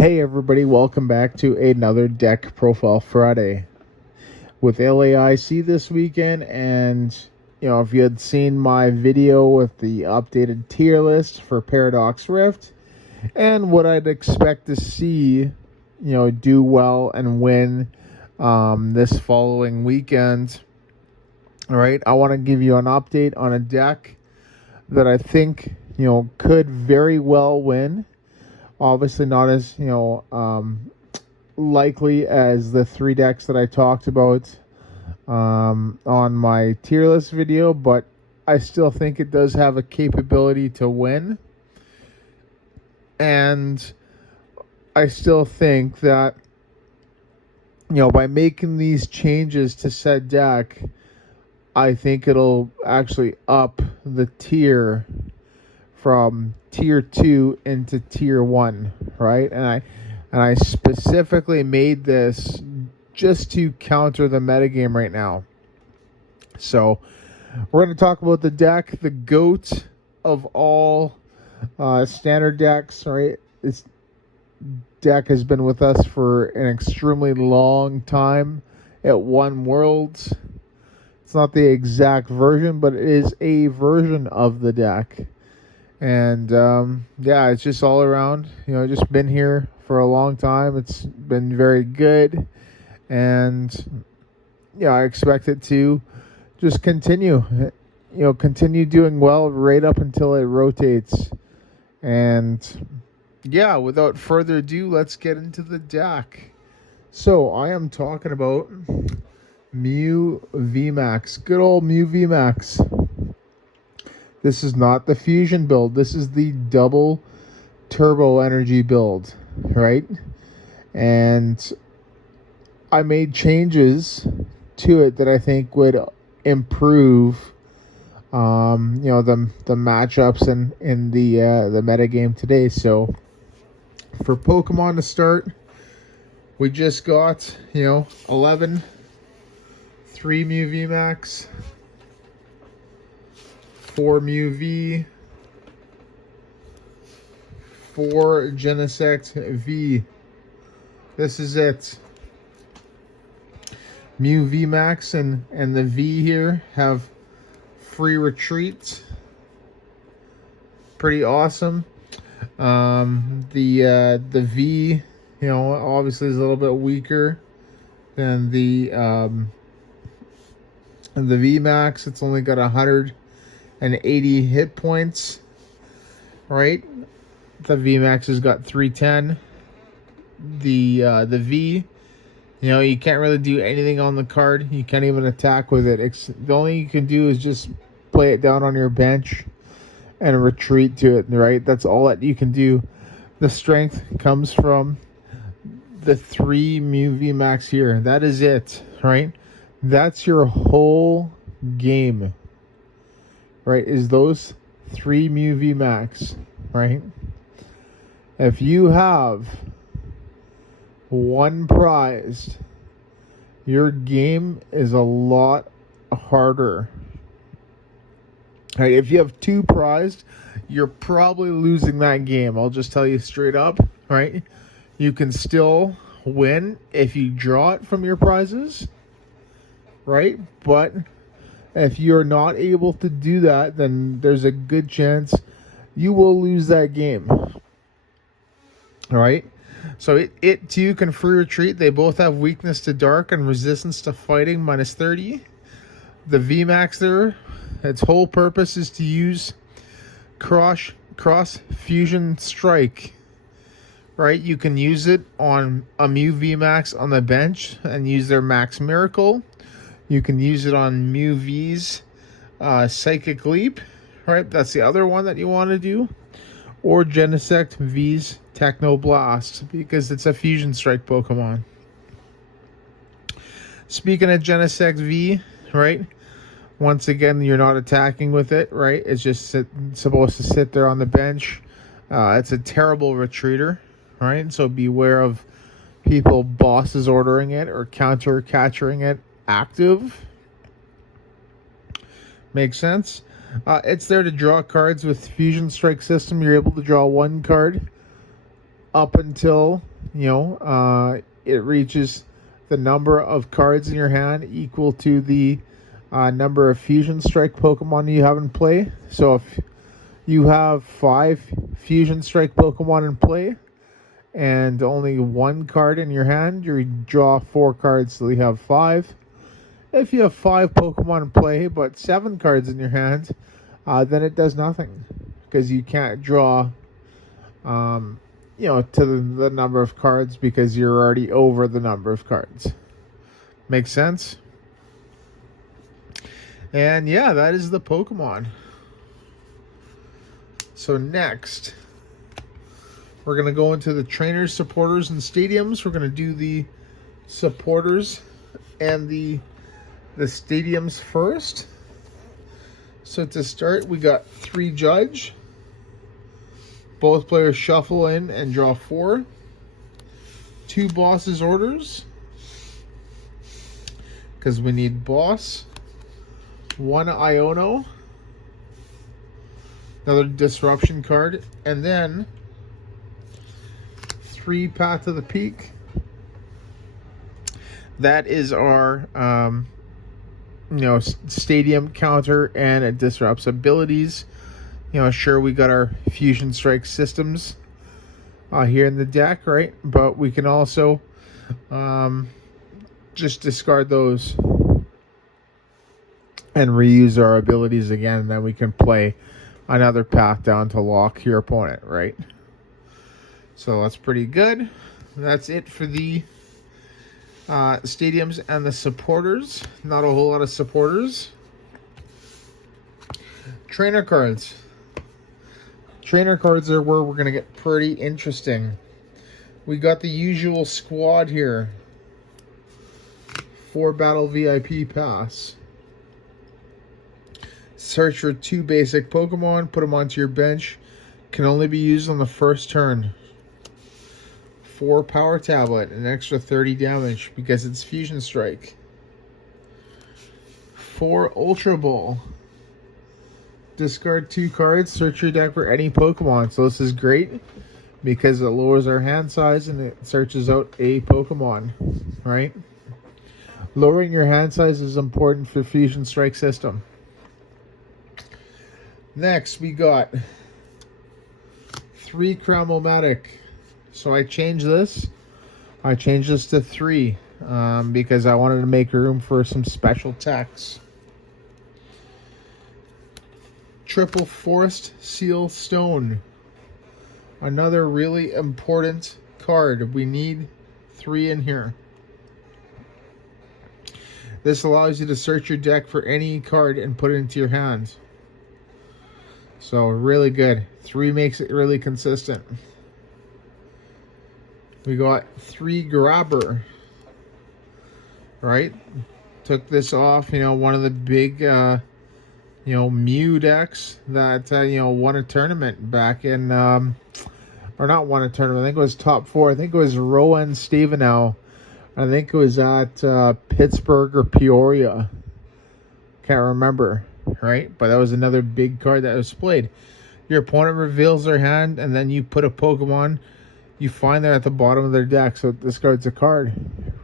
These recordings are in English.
Hey everybody, welcome back to another Deck Profile Friday with LAIC this weekend. And if you had seen my video with the updated tier list for Paradox Rift and what I'd expect to see do well and win this following weekend, all right, I want to give you an update on a deck that I think could very well win. Obviously not as likely as the three decks that I talked about on my tier list video, but I still think it does have a capability to win. And I still think that by making these changes to said deck, I think it'll actually up the tier from tier 2 into tier 1, right? And I specifically made this just to counter the metagame right now. So we're going to talk about the deck, the GOAT of all standard decks, right? This deck has been with us for an extremely long time. It won Worlds. It's not the exact version, but it is a version of the deck. And it's just all around, just been here for a long time. It's been very good, and I expect it to just continue doing well right up until it rotates. And without further ado, let's get into the deck. So I am talking about Mew VMax, good old Mew VMax. This is not the fusion build. This is the double turbo energy build, right? And I made changes to it that I think would improve, the matchups in the metagame today. So for Pokemon to start, we just got 11, 3 Mew VMax. 4 Mew V, 4 Genesect V. This is it. Mew VMax and the V here have free retreat. Pretty awesome. The V, obviously is a little bit weaker than the VMax. It's only got 180 hit points, right? The VMax has got 310. The V, you can't really do anything on the card. You can't even attack with it. The only you can do is just play it down on your bench and retreat to it, right? That's all that you can do. The strength comes from the 3 Mew VMax here. That is it, right? That's your whole game, right? Is those 3 Mew VMax, right? If you have one prized, your game is a lot harder. Right? If you have 2 prized, you're probably losing that game. I'll just tell you straight up, right? You can still win if you draw it from your prizes, right? But if you're not able to do that, then there's a good chance you will lose that game. All right? So it too can free retreat. They both have weakness to dark and resistance to fighting -30. The VMax there, its whole purpose is to use cross fusion strike. Right? You can use it on a Mew VMax on the bench and use their Max Miracle. You can use it on Mew V's Psychic Leap, right? That's the other one that you want to do. Or Genesect V's Techno Blast, because it's a Fusion Strike Pokemon. Speaking of Genesect V, right? Once again, you're not attacking with it, right? It's just supposed to sit there on the bench. It's a terrible retreater, right? So beware of people bosses ordering it or counter catching it active. Makes sense. It's there to draw cards with Fusion Strike system. You're able to draw 1 card up until, it reaches the number of cards in your hand equal to the number of Fusion Strike Pokemon you have in play. So if you have 5 Fusion Strike Pokemon in play and only 1 card in your hand, you draw 4 cards, so you have 5. If you have 5 Pokemon in play but 7 cards in your hand, then it does nothing because you can't draw to the number of cards because you're already over the number of cards. Makes sense? And yeah, that is the Pokemon. So next, we're going to go into the trainers, supporters, and stadiums. We're going to do the supporters and the stadiums first. So to start, we got 3 judge. Both players shuffle in and draw 4. 2 bosses orders, because we need boss. 1 Iono. Another disruption card. And then 3 Path to the Peak. That is our stadium counter, and it disrupts abilities. Sure, we got our Fusion Strike systems here in the deck, right? But we can also just discard those and reuse our abilities again, and then we can play another path down to lock your opponent, right? So that's pretty good. That's it for the stadiums and the supporters. Not a whole lot of supporters. Trainer cards. Trainer cards are where we're going to get pretty interesting. We got the usual squad here. 4 battle VIP pass. Search for 2 basic Pokemon. Put them onto your bench. Can only be used on the first turn. 4 power tablet. An extra 30 damage because it's Fusion Strike. 4 Ultra Ball. Discard 2 cards, search your deck for any Pokemon. So this is great because it lowers our hand size and it searches out a Pokemon, right? Lowering your hand size is important for Fusion Strike system. Next, we got 3 Cram-O-Matic. So I changed this. I changed this to 3 because I wanted to make room for some special techs. Triple Forest Seal Stone. Another really important card. We need 3 in here. This allows you to search your deck for any card and put it into your hand. So really good. 3 makes it really consistent. We got 3 Grabber. Right? Took this off, one of the big Mew decks that won a tournament back in or not won a tournament. I think it was top 4. I think it was Rowan Stevenau. I think it was at Pittsburgh or Peoria. Can't remember, right? But that was another big card that was played. Your opponent reveals their hand, and then you put a Pokemon you find there at the bottom of their deck, so it discards a card.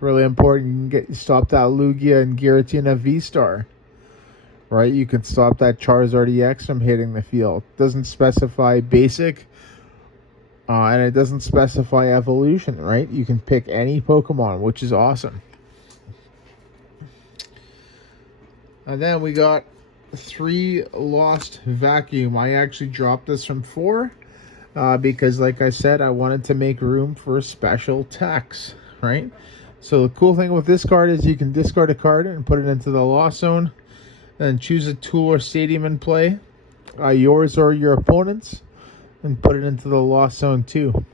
Really important. You can stop that Lugia and Giratina V-Star. Right, you can stop that Charizard EX from hitting the field. It doesn't specify basic, and it doesn't specify evolution, right? You can pick any Pokemon, which is awesome. And then we got 3 Lost Vacuum. I actually dropped this from 4 because, like I said, I wanted to make room for special techs, right? So the cool thing with this card is you can discard a card and put it into the Lost Zone. Then choose a tool or stadium in play, yours or your opponent's, and put it into the Lost Zone too.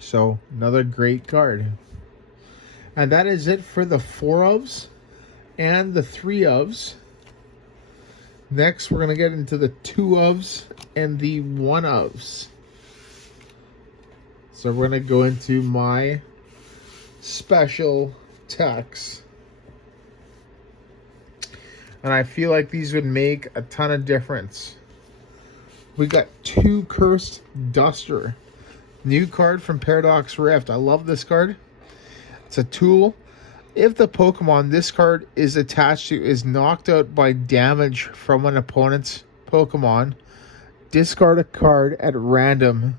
So another great card. And that is it for the 4 ofs and the 3 ofs. Next, we're going to get into the 2 ofs and the 1 ofs. So we're going to go into my special techs. And I feel like these would make a ton of difference. We got 2 Cursed Duster. New card from Paradox Rift. I love this card. It's a tool. If the Pokemon this card is attached to is knocked out by damage from an opponent's Pokemon, discard a card at random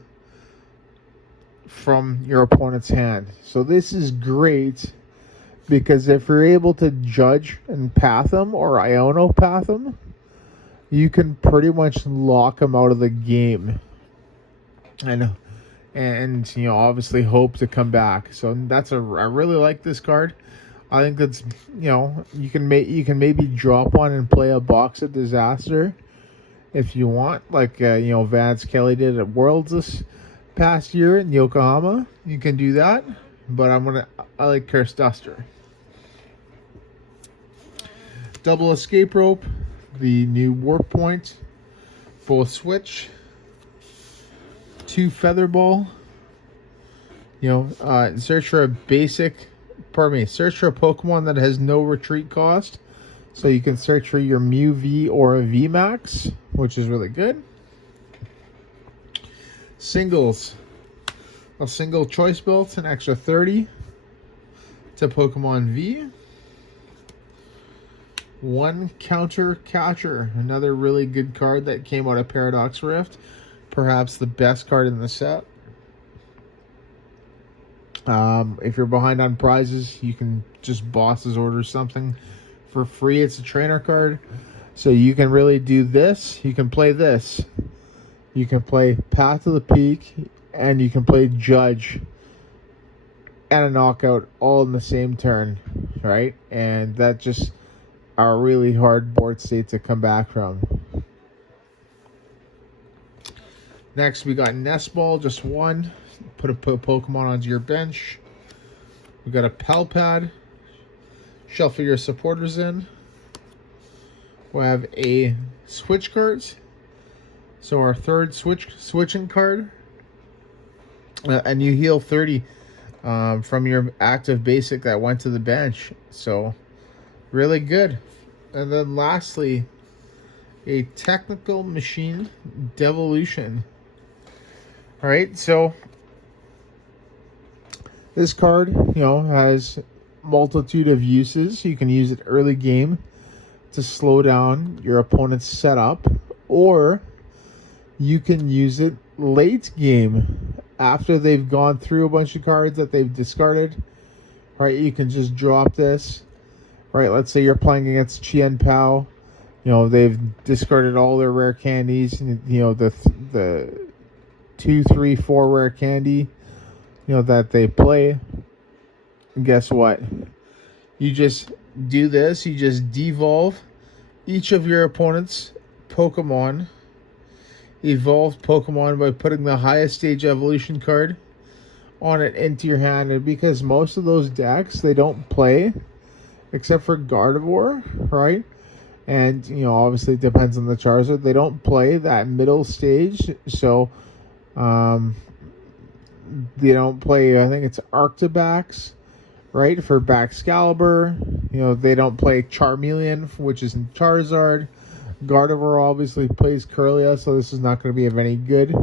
from your opponent's hand. So this is great because if you're able to judge and path them or Iono path them, you can pretty much lock them out of the game. And you know, obviously hope to come back. So I really like this card. I think that's, you know, you can maybe drop one and play a Box of Disaster if you want, like you know, Vance Kelly did at Worlds this past year in Yokohama. You can do that, but I like Curse Duster. Double Escape Rope, the new Warp Point, full switch, 2 Feather Ball. You know, search for a Pokemon that has no retreat cost. So you can search for your Mew V or a VMax, which is really good. Singles. A single choice belt, an extra 30 to Pokemon V. 1 Counter Catcher, another really good card that came out of Paradox Rift. Perhaps the best card in the set. If you're behind on prizes, you can just bosses order something for free. It's a trainer card. So you can really do this. You can play this. You can play Path to the Peak, and you can play Judge and a knockout all in the same turn, right? And that just are really hard board state to come back from. Next, we got Nest Ball, just 1. Put a Pokemon onto your bench. We got a Pal Pad. Shuffle your supporters in. We have a switch cards. So our third switching card. And you heal 30 from your active basic that went to the bench. So really good. And then lastly, a Technical Machine Devolution. Alright, so this card, you know, has multitude of uses. You can use it early game to slow down your opponent's setup, or you can use it late game after they've gone through a bunch of cards that they've discarded. Right, you can just drop this. Right, let's say you're playing against Chien Pao. You know, they've discarded all their rare candies. You know, the 2, 3, 4 rare candy, you know, that they play. And guess what? You just do this. You just devolve each of your opponent's Pokemon. Evolved Pokemon by putting the highest stage evolution card on it into your hand. And because most of those decks, they don't play except for Gardevoir, right? And, you know, obviously it depends on the Charizard. They don't play that middle stage. So, they don't play, I think it's Arctibax, right, for Baxcalibur. You know, they don't play Charmeleon, which is in Charizard. Gardevoir obviously plays Kirlia, so this is not going to be of any good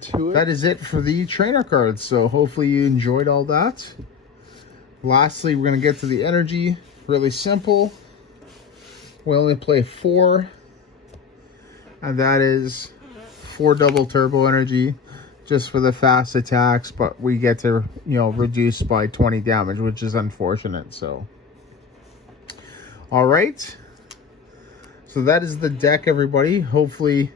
to it. That is it for the trainer cards, so hopefully you enjoyed all that. Lastly, we're going to get to the energy. Really simple. We only play 4, and that is 4 double turbo energy just for the fast attacks, but we get to, you know, reduce by 20 damage, which is unfortunate. So all right, so that is the deck, everybody. Hopefully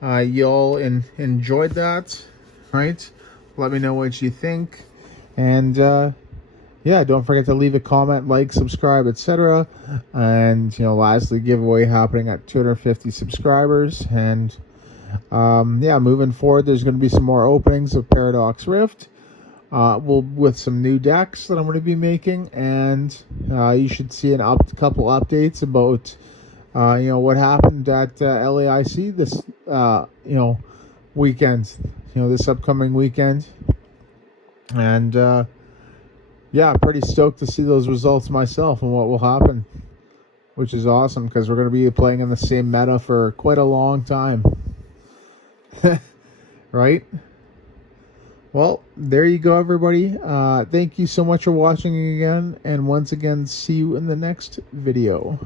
y'all enjoyed that, right? Let me know what you think, and yeah, don't forget to leave a comment, like, subscribe, etc. And, you know, lastly, giveaway happening at 250 subscribers. And yeah, moving forward, there's going to be some more openings of Paradox Rift, with some new decks that I'm going to be making, and you should see couple updates about you know, what happened at LAIC this you know, weekend, you know, this upcoming weekend. And yeah, I'm pretty stoked to see those results myself and what will happen, which is awesome because we're going to be playing in the same meta for quite a long time. Right? Well, there you go, everybody. Thank you so much for watching again, and once again, see you in the next video.